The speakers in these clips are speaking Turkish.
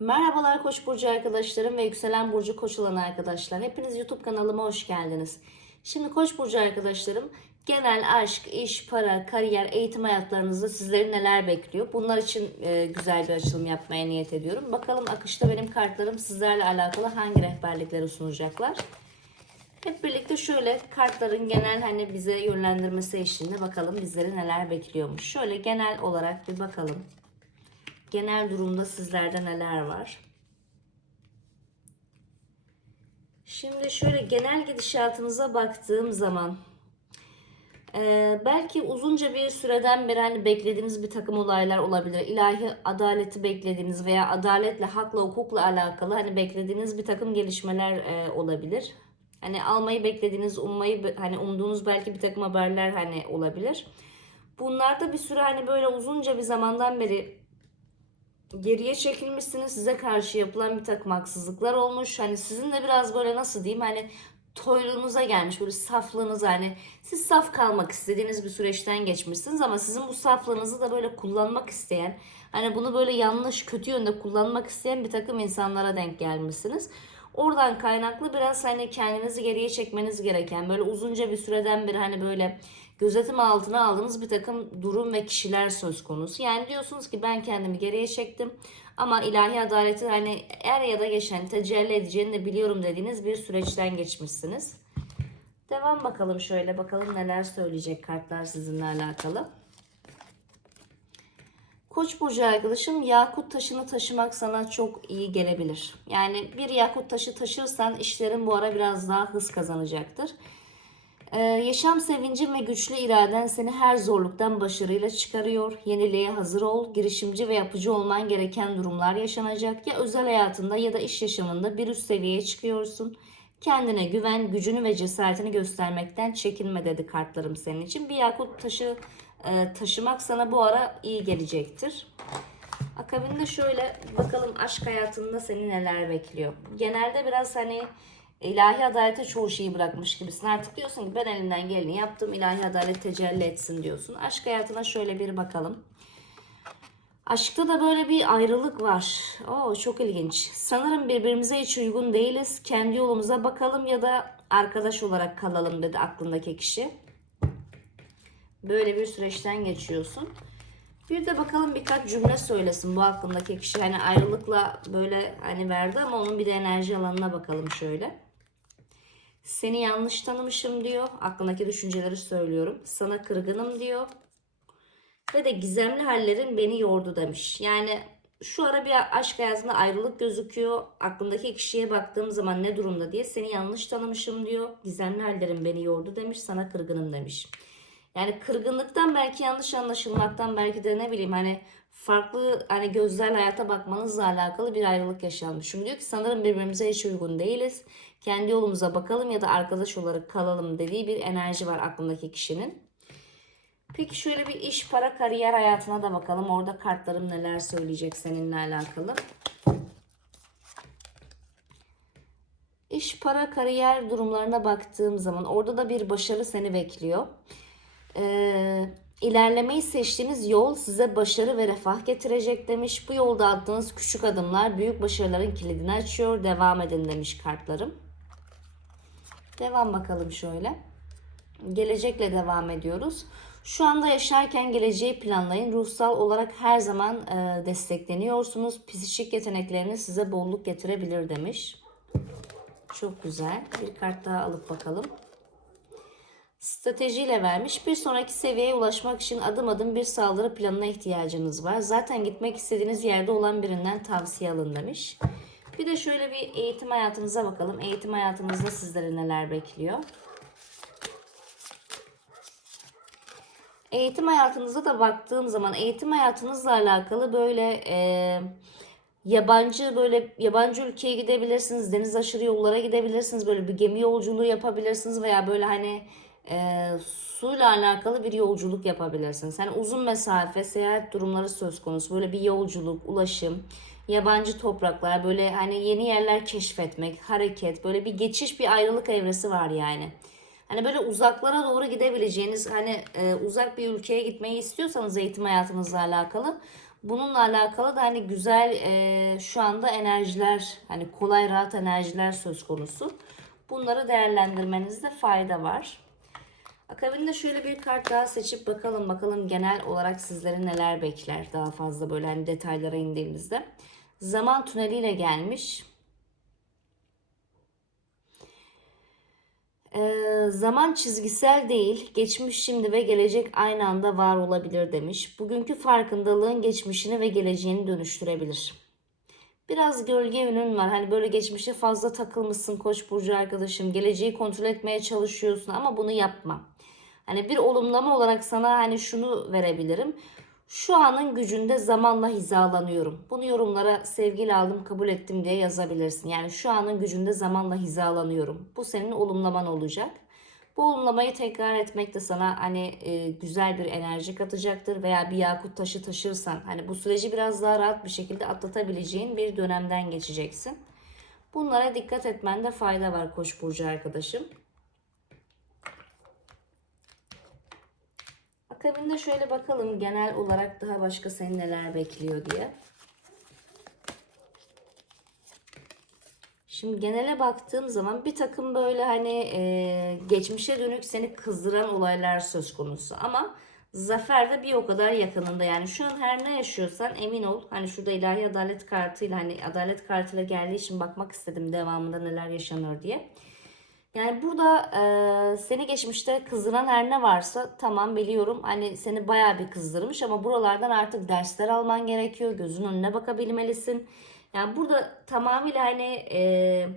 Merhabalar Koç burcu arkadaşlarım ve yükselen burcu Koç olan arkadaşlar. Hepiniz YouTube kanalıma hoş geldiniz. Şimdi Koç burcu arkadaşlarım genel aşk, iş, para, kariyer, eğitim hayatlarınızda sizleri neler bekliyor? Bunlar için e, güzel bir açılım yapmaya niyet ediyorum. Bakalım akışta benim kartlarım sizlerle alakalı hangi rehberlikleri sunacaklar? Hep birlikte şöyle kartların genel hani bize yönlendirmesi eşliğinde bakalım bizleri neler bekliyormuş. Şöyle genel olarak bir bakalım. Genel durumda sizlerde neler var? Şimdi şöyle genel gidişatınıza baktığım zaman e, belki uzunca bir süreden beri hani beklediğiniz bir takım olaylar olabilir. İlahi adaleti beklediğiniz veya adaletle, hakla, hukukla alakalı hani beklediğiniz bir takım gelişmeler e, olabilir. Hani almayı beklediğiniz, ummayı hani umduğunuz belki bir takım haberler hani olabilir. Bunlarda bir süre hani böyle uzunca bir zamandan beri geriye çekilmişsiniz. Size karşı yapılan bir takım haksızlıklar olmuş. Hani sizin de biraz böyle nasıl diyeyim hani toyluğunuza gelmiş böyle saflığınız hani siz saf kalmak istediğiniz bir süreçten geçmişsiniz ama sizin bu saflığınızı da böyle kullanmak isteyen hani bunu böyle yanlış kötü yönde kullanmak isteyen bir takım insanlara denk gelmişsiniz. Oradan kaynaklı biraz hani kendinizi geriye çekmeniz gereken böyle uzunca bir süreden beri hani böyle gözetim altına aldığınız bir takım durum ve kişiler söz konusu. Yani diyorsunuz ki ben kendimi geriye çektim ama ilahi adaleti hani er ya da geç hani tecelli edeceğini de biliyorum dediğiniz bir süreçten geçmişsiniz. Devam bakalım şöyle bakalım neler söyleyecek kartlar sizinle alakalı. Koç burcu arkadaşım yakut taşını taşımak sana çok iyi gelebilir. Yani bir yakut taşı taşırsan işlerin bu ara biraz daha hız kazanacaktır. Ee, yaşam sevincin ve güçlü iraden seni her zorluktan başarıyla çıkarıyor. Yeniliğe hazır ol. Girişimci ve yapıcı olman gereken durumlar yaşanacak. Ya özel hayatında ya da iş yaşamında bir üst seviyeye çıkıyorsun. Kendine güven, gücünü ve cesaretini göstermekten çekinme dedi kartlarım senin için. Bir yakut taşı e, taşımak sana bu ara iyi gelecektir. Akabinde şöyle bakalım aşk hayatında seni neler bekliyor. Genelde biraz hani ilahi adalete çoğu şeyi bırakmış gibisin. Artık diyorsun ki ben elimden geleni yaptım. ilahi adalet tecelli etsin diyorsun. Aşk hayatına şöyle bir bakalım. Aşkta da böyle bir ayrılık var. Oo çok ilginç. Sanırım birbirimize hiç uygun değiliz. Kendi yolumuza bakalım ya da arkadaş olarak kalalım dedi aklındaki kişi. Böyle bir süreçten geçiyorsun. Bir de bakalım birkaç cümle söylesin bu aklındaki kişi. Hani ayrılıkla böyle hani verdi ama onun bir de enerji alanına bakalım şöyle. Seni yanlış tanımışım diyor. Aklındaki düşünceleri söylüyorum. Sana kırgınım diyor. Ve de gizemli hallerin beni yordu demiş. Yani şu ara bir aşk hayatında ayrılık gözüküyor. Aklındaki kişiye baktığım zaman ne durumda diye seni yanlış tanımışım diyor. Gizemli hallerin beni yordu demiş. Sana kırgınım demiş. Yani kırgınlıktan belki yanlış anlaşılmaktan belki de ne bileyim hani farklı hani gözlerle hayata bakmanızla alakalı bir ayrılık yaşanmış. Şimdi diyor ki sanırım birbirimize hiç uygun değiliz. Kendi yolumuza bakalım ya da arkadaş olarak kalalım dediği bir enerji var aklındaki kişinin. Peki şöyle bir iş, para, kariyer hayatına da bakalım. Orada kartlarım neler söyleyecek seninle alakalı. İş, para, kariyer durumlarına baktığım zaman orada da bir başarı seni bekliyor. Ee, ilerlemeyi seçtiğiniz yol size başarı ve refah getirecek demiş. Bu yolda attığınız küçük adımlar büyük başarıların kilidini açıyor. Devam edin demiş kartlarım. Devam bakalım şöyle. Gelecekle devam ediyoruz. Şu anda yaşarken geleceği planlayın. Ruhsal olarak her zaman e, destekleniyorsunuz. Psikik yetenekleriniz size bolluk getirebilir demiş. Çok güzel. Bir kart daha alıp bakalım. Stratejiyle vermiş. Bir sonraki seviyeye ulaşmak için adım adım bir saldırı planına ihtiyacınız var. Zaten gitmek istediğiniz yerde olan birinden tavsiye alın demiş. Bir de şöyle bir eğitim hayatınıza bakalım. Eğitim hayatınızda sizlere neler bekliyor? Eğitim hayatınıza da baktığım zaman eğitim hayatınızla alakalı böyle e, yabancı böyle yabancı ülkeye gidebilirsiniz. Deniz aşırı yollara gidebilirsiniz. Böyle bir gemi yolculuğu yapabilirsiniz veya böyle hani e, suyla alakalı bir yolculuk yapabilirsiniz. Hani uzun mesafe seyahat durumları söz konusu. Böyle bir yolculuk, ulaşım, yabancı topraklar, böyle hani yeni yerler keşfetmek, hareket, böyle bir geçiş, bir ayrılık evresi var yani. Hani böyle uzaklara doğru gidebileceğiniz hani e, uzak bir ülkeye gitmeyi istiyorsanız eğitim hayatınızla alakalı Bununla alakalı da hani güzel e, şu anda enerjiler hani kolay rahat enerjiler söz konusu. Bunları değerlendirmenizde fayda var. Akabinde şöyle bir kart daha seçip bakalım bakalım genel olarak sizleri neler bekler daha fazla böyle hani detaylara indiğimizde. Zaman tüneliyle gelmiş. Ee, zaman çizgisel değil, geçmiş, şimdi ve gelecek aynı anda var olabilir demiş. Bugünkü farkındalığın geçmişini ve geleceğini dönüştürebilir. Biraz gölge yönün var. Hani böyle geçmişe fazla takılmışsın Koç burcu arkadaşım. Geleceği kontrol etmeye çalışıyorsun ama bunu yapma. Hani bir olumlama olarak sana hani şunu verebilirim. Şu anın gücünde zamanla hizalanıyorum. Bunu yorumlara sevgiyle aldım kabul ettim diye yazabilirsin. Yani şu anın gücünde zamanla hizalanıyorum. Bu senin olumlaman olacak. Bu olumlamayı tekrar etmek de sana hani e, güzel bir enerji katacaktır veya bir yakut taşı taşırsan hani bu süreci biraz daha rahat bir şekilde atlatabileceğin bir dönemden geçeceksin. Bunlara dikkat etmende fayda var Koç burcu arkadaşım. Akabinde şöyle bakalım genel olarak daha başka seni neler bekliyor diye. Şimdi genele baktığım zaman bir takım böyle hani e, geçmişe dönük seni kızdıran olaylar söz konusu. Ama zafer de bir o kadar yakınında. Yani şu an her ne yaşıyorsan emin ol. Hani şurada ilahi adalet kartıyla hani adalet kartıyla geldiği için bakmak istedim devamında neler yaşanır diye. Yani burada e, seni geçmişte kızdıran her ne varsa tamam biliyorum hani seni bayağı bir kızdırmış ama buralardan artık dersler alman gerekiyor. Gözün önüne bakabilmelisin. Yani burada tamamıyla hani e,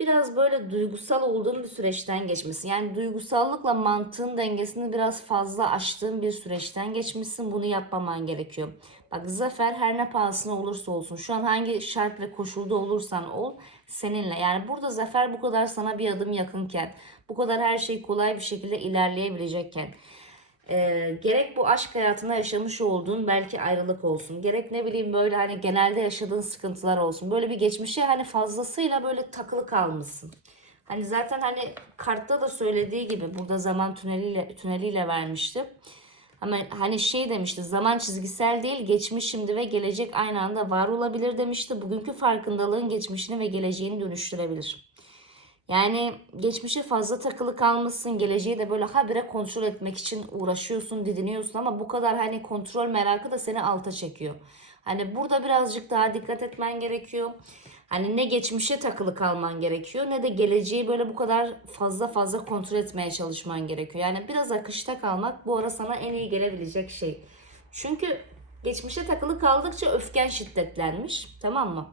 biraz böyle duygusal olduğun bir süreçten geçmişsin. Yani duygusallıkla mantığın dengesini biraz fazla aştığın bir süreçten geçmişsin. Bunu yapmaman gerekiyor. Bak zafer her ne pahasına olursa olsun şu an hangi şart ve koşulda olursan ol seninle. Yani burada zafer bu kadar sana bir adım yakınken bu kadar her şey kolay bir şekilde ilerleyebilecekken e, gerek bu aşk hayatında yaşamış olduğun belki ayrılık olsun. Gerek ne bileyim böyle hani genelde yaşadığın sıkıntılar olsun. Böyle bir geçmişe hani fazlasıyla böyle takılı kalmışsın. Hani zaten hani kartta da söylediği gibi burada zaman tüneliyle tüneliyle vermişti. Ama hani şey demişti zaman çizgisel değil geçmiş şimdi ve gelecek aynı anda var olabilir demişti. Bugünkü farkındalığın geçmişini ve geleceğini dönüştürebilir. Yani geçmişe fazla takılı kalmışsın. Geleceği de böyle habire kontrol etmek için uğraşıyorsun, didiniyorsun ama bu kadar hani kontrol merakı da seni alta çekiyor. Hani burada birazcık daha dikkat etmen gerekiyor. Hani ne geçmişe takılı kalman gerekiyor ne de geleceği böyle bu kadar fazla fazla kontrol etmeye çalışman gerekiyor. Yani biraz akışta kalmak bu ara sana en iyi gelebilecek şey. Çünkü geçmişe takılı kaldıkça öfken şiddetlenmiş. Tamam mı?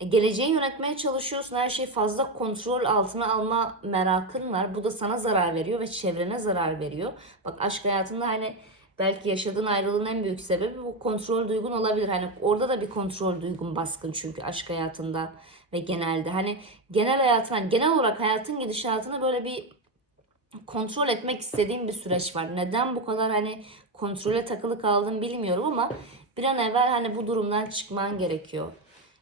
E, geleceği yönetmeye çalışıyorsun. Her şeyi fazla kontrol altına alma merakın var. Bu da sana zarar veriyor ve çevrene zarar veriyor. Bak aşk hayatında hani belki yaşadığın ayrılığın en büyük sebebi bu kontrol duygun olabilir. Hani orada da bir kontrol duygun baskın çünkü aşk hayatında ve genelde. Hani genel hayatın, hani genel olarak hayatın gidişatını böyle bir kontrol etmek istediğim bir süreç var. Neden bu kadar hani kontrole takılı kaldın bilmiyorum ama bir an evvel hani bu durumdan çıkman gerekiyor.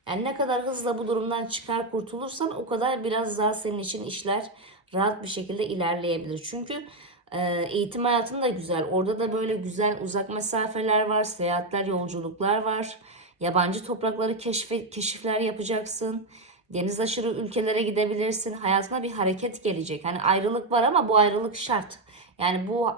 Yani ne kadar hızla bu durumdan çıkar kurtulursan o kadar biraz daha senin için işler rahat bir şekilde ilerleyebilir. Çünkü eğitim hayatın da güzel. Orada da böyle güzel uzak mesafeler var, seyahatler, yolculuklar var. Yabancı toprakları keşfe, keşifler yapacaksın. Deniz aşırı ülkelere gidebilirsin. Hayatına bir hareket gelecek. Hani ayrılık var ama bu ayrılık şart. Yani bu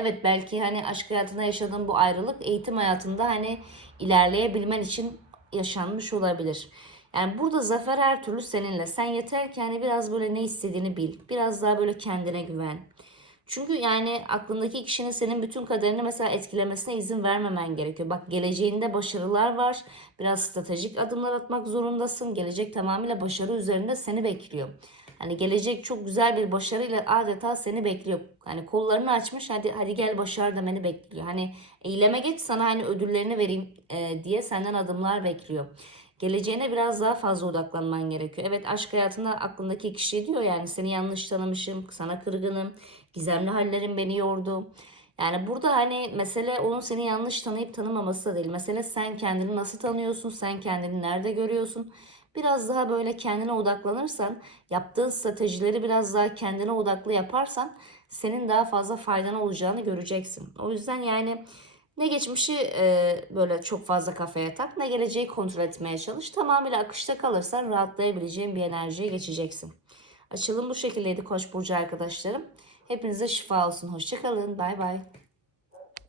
evet belki hani aşk hayatında yaşadığın bu ayrılık eğitim hayatında hani ilerleyebilmen için yaşanmış olabilir. Yani burada zafer her türlü seninle. Sen yeter ki hani biraz böyle ne istediğini bil. Biraz daha böyle kendine güven. Çünkü yani aklındaki kişinin senin bütün kaderini mesela etkilemesine izin vermemen gerekiyor. Bak geleceğinde başarılar var. Biraz stratejik adımlar atmak zorundasın. Gelecek tamamıyla başarı üzerinde seni bekliyor. Hani gelecek çok güzel bir başarıyla adeta seni bekliyor. Hani kollarını açmış hadi hadi gel başar demeni bekliyor. Hani eyleme geç sana hani ödüllerini vereyim e, diye senden adımlar bekliyor. Geleceğine biraz daha fazla odaklanman gerekiyor. Evet aşk hayatında aklındaki kişi diyor yani seni yanlış tanımışım, sana kırgınım, gizemli hallerin beni yordu. Yani burada hani mesele onun seni yanlış tanıyıp tanımaması da değil. Mesele sen kendini nasıl tanıyorsun, sen kendini nerede görüyorsun. Biraz daha böyle kendine odaklanırsan, yaptığın stratejileri biraz daha kendine odaklı yaparsan senin daha fazla faydan olacağını göreceksin. O yüzden yani Ne geçmişi e, böyle çok fazla kafaya tak, ne geleceği kontrol etmeye çalış. Tamamıyla akışta kalırsan rahatlayabileceğin bir enerjiye geçeceksin. Açılım bu şekildeydi Koç burcu arkadaşlarım. Hepinize şifa olsun. Hoşçakalın. Bay bay.